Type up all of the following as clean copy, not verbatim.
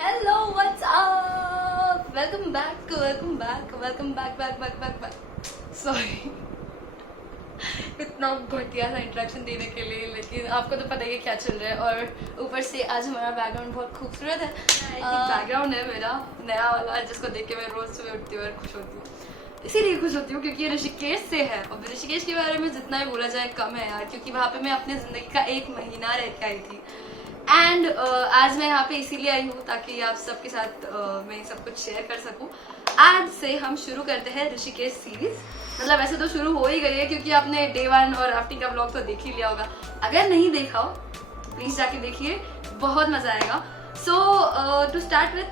Hello what's up, welcome back. Sorry इतना घटिया सा इंट्रोडक्शन देने के लिए, लेकिन आपको तो पता ही है क्या चल रहा है। और ऊपर से आज हमारा बैकग्राउंड बहुत खूबसूरत है। बैकग्राउंड है मेरा नया वाला, जिसको देख के मैं रोज सुबह उठती हूँ और खुश होती हूँ। इसीलिए खुश होती हूँ क्योंकि ये ऋषिकेश से है, और ऋषिकेश के बारे में जितना भी बोला जाए कम है यार, क्योंकि वहाँ पे मैं अपनी जिंदगी का 1 महीना रह के आई थी। एंड आज मैं यहाँ पे इसीलिए आई हूँ ताकि आप सबके साथ मैं सब कुछ शेयर कर सकूँ। आज से हम शुरू करते हैं ऋषिकेश सीरीज। मतलब वैसे तो शुरू हो ही गई है, क्योंकि आपने डे 1 और राफ्टिंग का ब्लॉग तो देख ही लिया होगा। अगर नहीं देखा हो तो प्लीज जाके देखिए, बहुत मजा आएगा। सो टू स्टार्ट विथ,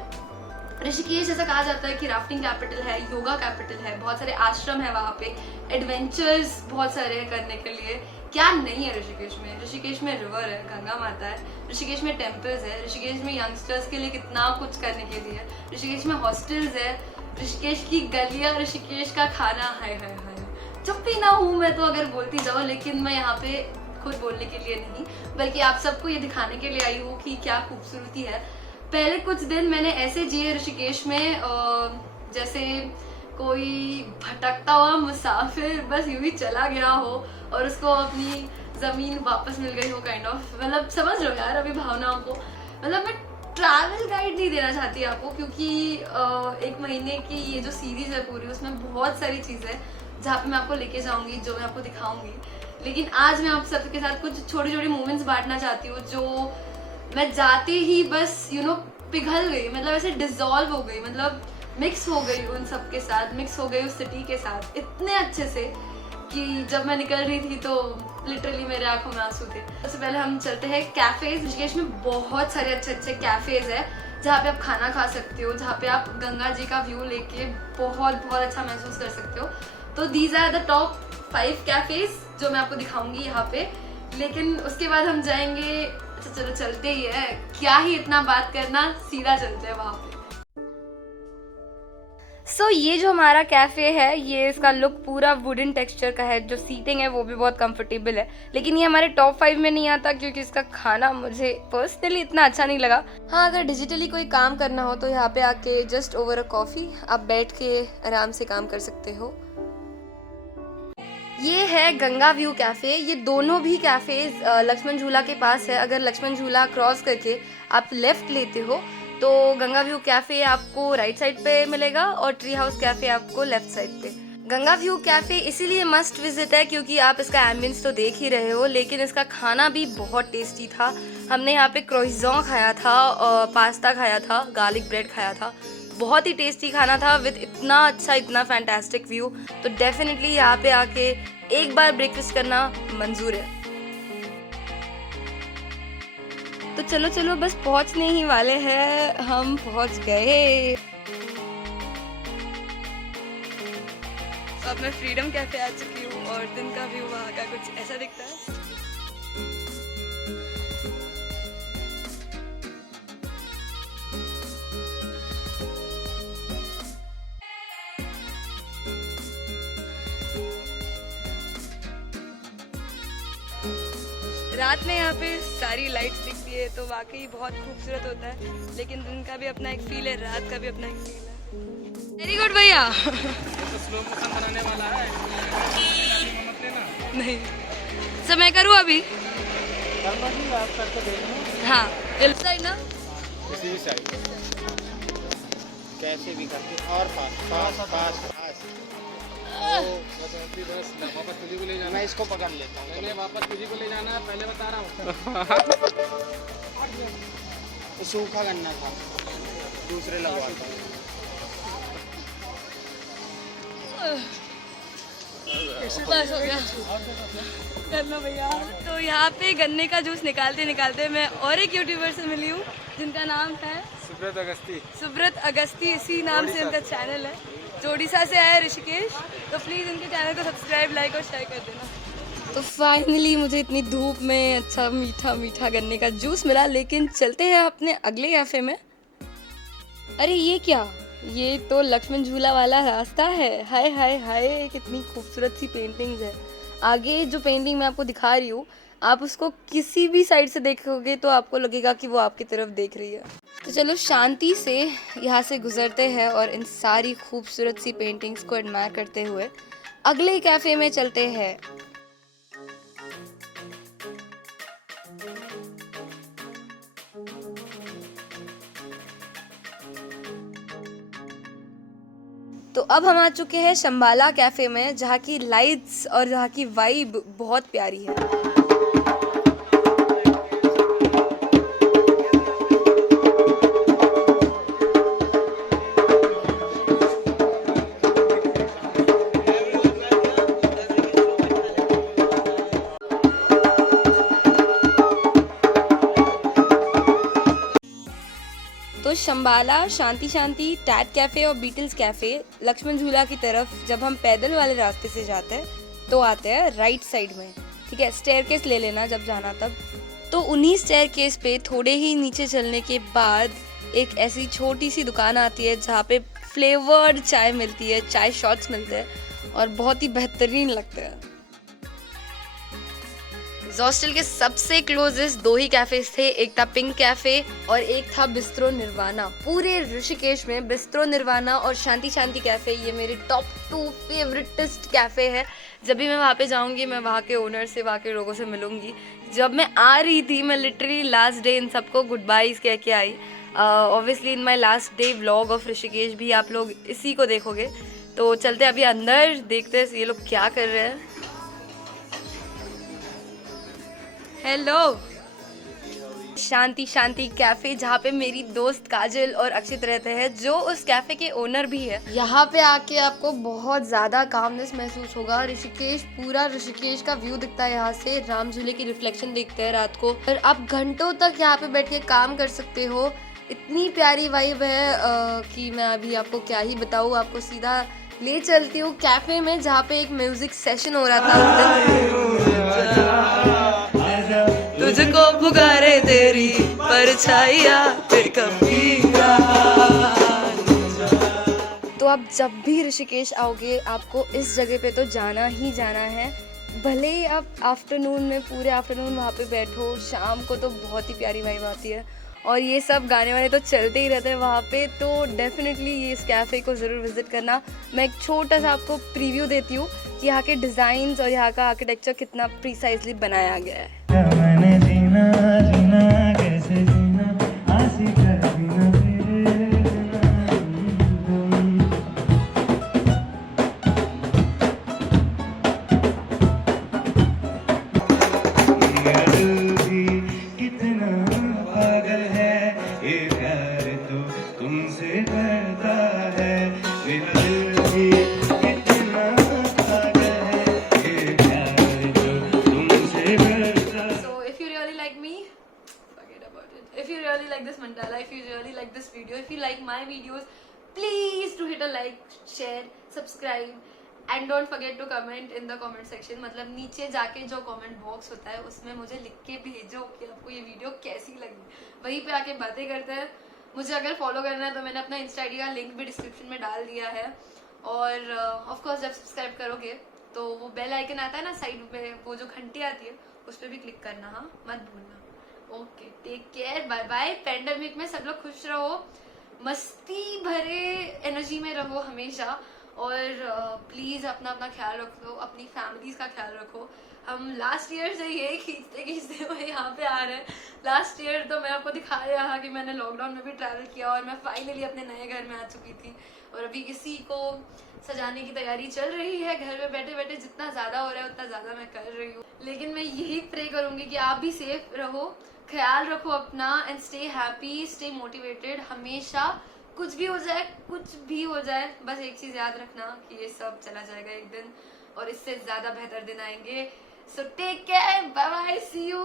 ऋषिकेश जैसा कहा जाता है कि राफ्टिंग कैपिटल है, योगा कैपिटल है, बहुत सारे आश्रम है वहाँ पे, एडवेंचर्स बहुत सारे हैं करने के लिए। क्या नहीं है ऋषिकेश में? ऋषिकेश में रिवर है, गंगा माता है, ऋषिकेश में टेम्पल्स है, ऋषिकेश में यंगस्टर्स के लिए कितना कुछ करने के लिए, ऋषिकेश में हॉस्टल्स है, ऋषिकेश की गलियां, ऋषिकेश का खाना, हाय हाय हाय। चुप ही ना हूँ मैं तो अगर बोलती जाओ, लेकिन मैं यहाँ पे खुद बोलने के लिए नहीं, बल्कि आप सबको ये दिखाने के लिए आई हूँ कि क्या खूबसूरती है। पहले कुछ दिन मैंने ऐसे जिए ऋषिकेश में, जैसे कोई भटकता हुआ मुसाफिर बस यूं ही चला गया हो और उसको अपनी जमीन वापस मिल गई हो, काइंड ऑफ। मतलब समझ लो यार अभी भावनाओं को। मतलब मैं ट्रैवल गाइड नहीं देना चाहती आपको, क्योंकि 1 महीने की ये जो सीरीज है पूरी, उसमें बहुत सारी चीजें है जहाँ पे मैं आपको लेके जाऊंगी, जो मैं आपको दिखाऊंगी। लेकिन आज मैं आप सबके साथ कुछ छोटी छोटी मोमेंट्स बांटना चाहती हूँ, जो मैं जाते ही बस पिघल गई, मतलब ऐसे डिसॉल्व हो गई, मतलब मिक्स हो गई उन सब के साथ, मिक्स हो गई उस सिटी के साथ इतने अच्छे से कि जब मैं निकल रही थी तो लिटरली मेरे आंखों में आंसू थे। सबसे पहले हम चलते हैं कैफेज। ऋषिकेश में बहुत सारे अच्छे अच्छे कैफेज है जहाँ पे आप खाना खा सकते हो, जहाँ पे आप गंगा जी का व्यू लेके बहुत बहुत अच्छा महसूस कर सकते हो। तो these are the top 5 cafes जो मैं आपको दिखाऊंगी यहाँ पे। लेकिन उसके बाद हम जाएंगे, अच्छा चलो चलते ही है, क्या ही इतना बात करना, सीधा चलते हैं वहां पे। सो ये जो हमारा कैफ़े है, ये इसका लुक पूरा वुडन टेक्सचर का है, जो सीटिंग है वो भी बहुत कंफर्टेबल है। लेकिन ये हमारे टॉप 5 में नहीं आता, क्योंकि इसका खाना मुझे पर्सनली इतना अच्छा नहीं लगा। हाँ, अगर डिजिटली कोई काम करना हो तो यहाँ पे आके जस्ट ओवर अ कॉफ़ी आप बैठ के आराम से काम कर सकते हो। ये है गंगा व्यू कैफ़े। ये दोनों भी कैफ़ेज लक्ष्मण झूला के पास है। अगर लक्ष्मण झूला क्रॉस करके आप लेफ़्ट लेते हो तो गंगा व्यू कैफ़े आपको राइट साइड पे मिलेगा और ट्री हाउस कैफ़े आपको लेफ्ट साइड पे। गंगा व्यू कैफ़े इसीलिए मस्ट विजिट है क्योंकि आप इसका एम्बियंस तो देख ही रहे हो, लेकिन इसका खाना भी बहुत टेस्टी था। हमने यहाँ पे क्रोइज़ॉन खाया था, पास्ता खाया था, गार्लिक ब्रेड खाया था। बहुत ही टेस्टी खाना था विद इतना अच्छा, इतना फैंटास्टिक व्यू। तो डेफिनेटली यहाँ पे आके एक बार ब्रेकफास्ट करना मंजूर है। तो चलो चलो बस पहुंचने ही वाले हैं, हम पहुंच गए। अब मैं फ्रीडम कैफे आ चुकी हूँ और दिन का व्यू वहाँ का कुछ ऐसा दिखता है। रात में यहाँ पे सारी लाइट्स दिखती है तो वाकई बहुत खूबसूरत होता है, लेकिन दिन का भी अपना एक फील है, रात का भी अपना एक फील है। वेरी गुड भैया। स्लो मोशन बनाने वाला है नहीं सर, मैं करूँ अभी? आप करके देखना। हाँ इस साइड ना, इसी साइड कैसे भी करके, और पास पास पास बस वापस तुझी को ले जाना। मैं इसको पकड़ लेता हूँ। नहीं वापस तुझी को ले जाना है, पहले बता रहा हूँ। सूखा गन्ना था, दूसरे लगवाता हूँ। बस हो गया, कर लो भैया। तो यहाँ पे गन्ने का जूस निकालते निकालते मैं और एक यूट्यूबर से मिली हूँ जिनका नाम है सुब्रत अगस्ती। सुब्रत अगस्ती, इसी नाम से इनका चैनल है। जो ओडिशा से आया ऋषिकेश, तो प्लीज़ इनके चैनल को सब्सक्राइब, लाइक और शेयर कर देना। तो फाइनली मुझे इतनी धूप में अच्छा मीठा मीठा गन्ने का जूस मिला। लेकिन चलते हैं अपने अगले कैफे में। अरे ये क्या, ये तो लक्ष्मण झूला वाला रास्ता है। हाय हाय हाय, कितनी खूबसूरत सी पेंटिंग्स है। आगे जो पेंटिंग मैं आपको दिखा रही हूँ, आप उसको किसी भी साइड से देखोगे तो आपको लगेगा कि वो आपकी तरफ देख रही है। तो चलो शांति से यहाँ से गुजरते हैं और इन सारी खूबसूरत सी पेंटिंग्स को एडमायर करते हुए अगले कैफे में चलते हैं। तो अब हम आ चुके हैं शंबाला कैफे में, जहाँ की लाइट्स और जहाँ की वाइब बहुत प्यारी है। तो शंबाला, शांति शांति, टैट कैफ़े और बीटल्स कैफ़े लक्ष्मण झूला की तरफ जब हम पैदल वाले रास्ते से जाते हैं तो आते हैं राइट साइड में, ठीक है। स्टेयरकेस ले लेना जब जाना तब। तो उन्हीं स्टेयरकेस पे थोड़े ही नीचे चलने के बाद एक ऐसी छोटी सी दुकान आती है जहाँ पे फ्लेवर्ड चाय मिलती है, चाय शॉट्स मिलते हैं और बहुत ही बेहतरीन लगते हैं। हॉस्टल के सबसे क्लोजेस्ट 2 ही कैफेज थे, एक था पिंक कैफे और एक था बिस्ट्रो निर्वाणा। पूरे ऋषिकेश में बिस्ट्रो निर्वाणा और शांति शांति कैफे ये मेरे टॉप 2 फेवरेटेस्ट कैफे है। जब भी मैं वहाँ पे जाऊँगी मैं वहाँ के ओनर से, वहाँ के लोगों से मिलूंगी। जब मैं आ रही थी मैं लिटरली लास्ट डे इन सबको गुड बाइज कह के आई। Obviously in my last day vlog of Rishikesh भी आप लोग इसी को देखोगे। तो चलते अभी अंदर, देखते हैं ये लोग क्या कर रहे हैं। हेलो, शांति शांति कैफे जहाँ पे मेरी दोस्त काजल और अक्षित रहते हैं, जो उस कैफे के ओनर भी है। यहाँ पे आके आपको बहुत ज़्यादा कामनेस महसूस होगा। ऋषिकेश, पूरा ऋषिकेश का व्यू दिखता है यहाँ से। राम झूले की रिफ्लेक्शन देखते हैं रात को और आप घंटों तक यहाँ पे बैठ के काम कर सकते हो। इतनी प्यारी वाइब है कि मैं अभी आपको क्या ही बताऊँ। आपको सीधा ले चलती हूँ कैफे में जहाँ पे एक म्यूजिक सेशन हो रहा था। तुझको पुकारे तेरी परछाइयाँ तो आप जब भी ऋषिकेश आओगे आपको इस जगह पे तो जाना ही जाना है। भले ही आप आफ्टरनून में पूरे आफ्टरनून वहाँ पे बैठो, शाम को तो बहुत ही प्यारी वाइब आती है और ये सब गाने वाने तो चलते ही रहते हैं वहाँ पे। तो डेफिनेटली ये इस कैफ़े को ज़रूर विज़िट करना। मैं एक छोटा सा आपको प्रीव्यू देती हूँ कि यहाँ के डिज़ाइंस और यहाँ का आर्किटेक्चर कितना प्रिसाइजली बनाया गया है। If you really like this mandala, if you really like this video, if you like my videos, please do hit a like, share, subscribe and don't forget to comment in the comment section। मतलब नीचे जाके जो comment box होता है उसमें मुझे लिख के भेजो कि आपको ये वीडियो कैसी लगी। वहीं पे आके बातें करते हैं। मुझे अगर फॉलो करना है तो मैंने अपना इंस्टा आईडी का लिंक भी डिस्क्रिप्शन में डाल दिया है। और ऑफ कोर्स जब सब्सक्राइब करोगे तो वो बेल आइकन आता है ना साइड पे, वो जो घंटी आती है उस पर भी क्लिक करना, हाँ मत भूलना। Okay, take care, bye bye. Pandemic में सब लोग खुश रहो, मस्ती भरे एनर्जी में रहो हमेशा और प्लीज़ अपना ख्याल रखो, अपनी फैमिलीज का ख्याल रखो। हम लास्ट ईयर से ये खींचते हुए यहाँ पे आ रहे हैं। लास्ट ईयर तो मैं आपको दिखा रहा कि मैंने लॉकडाउन में भी ट्रैवल किया और मैं फाइनली अपने नए घर में आ चुकी थी और अभी इसी को सजाने की तैयारी चल रही है। घर में बैठे बैठे जितना ज़्यादा हो रहा है उतना ज़्यादा मैं कर रही हूँ। लेकिन मैं यही प्रे करूँगी कि आप भी सेफ रहो, ख्याल रखो अपना and stay happy, stay motivated. हमेशा कुछ भी हो जाए बस एक चीज़ याद रखना कि ये सब चला जाएगा एक दिन और इससे ज़्यादा बेहतर दिन आएंगे। So take care, bye bye, see you.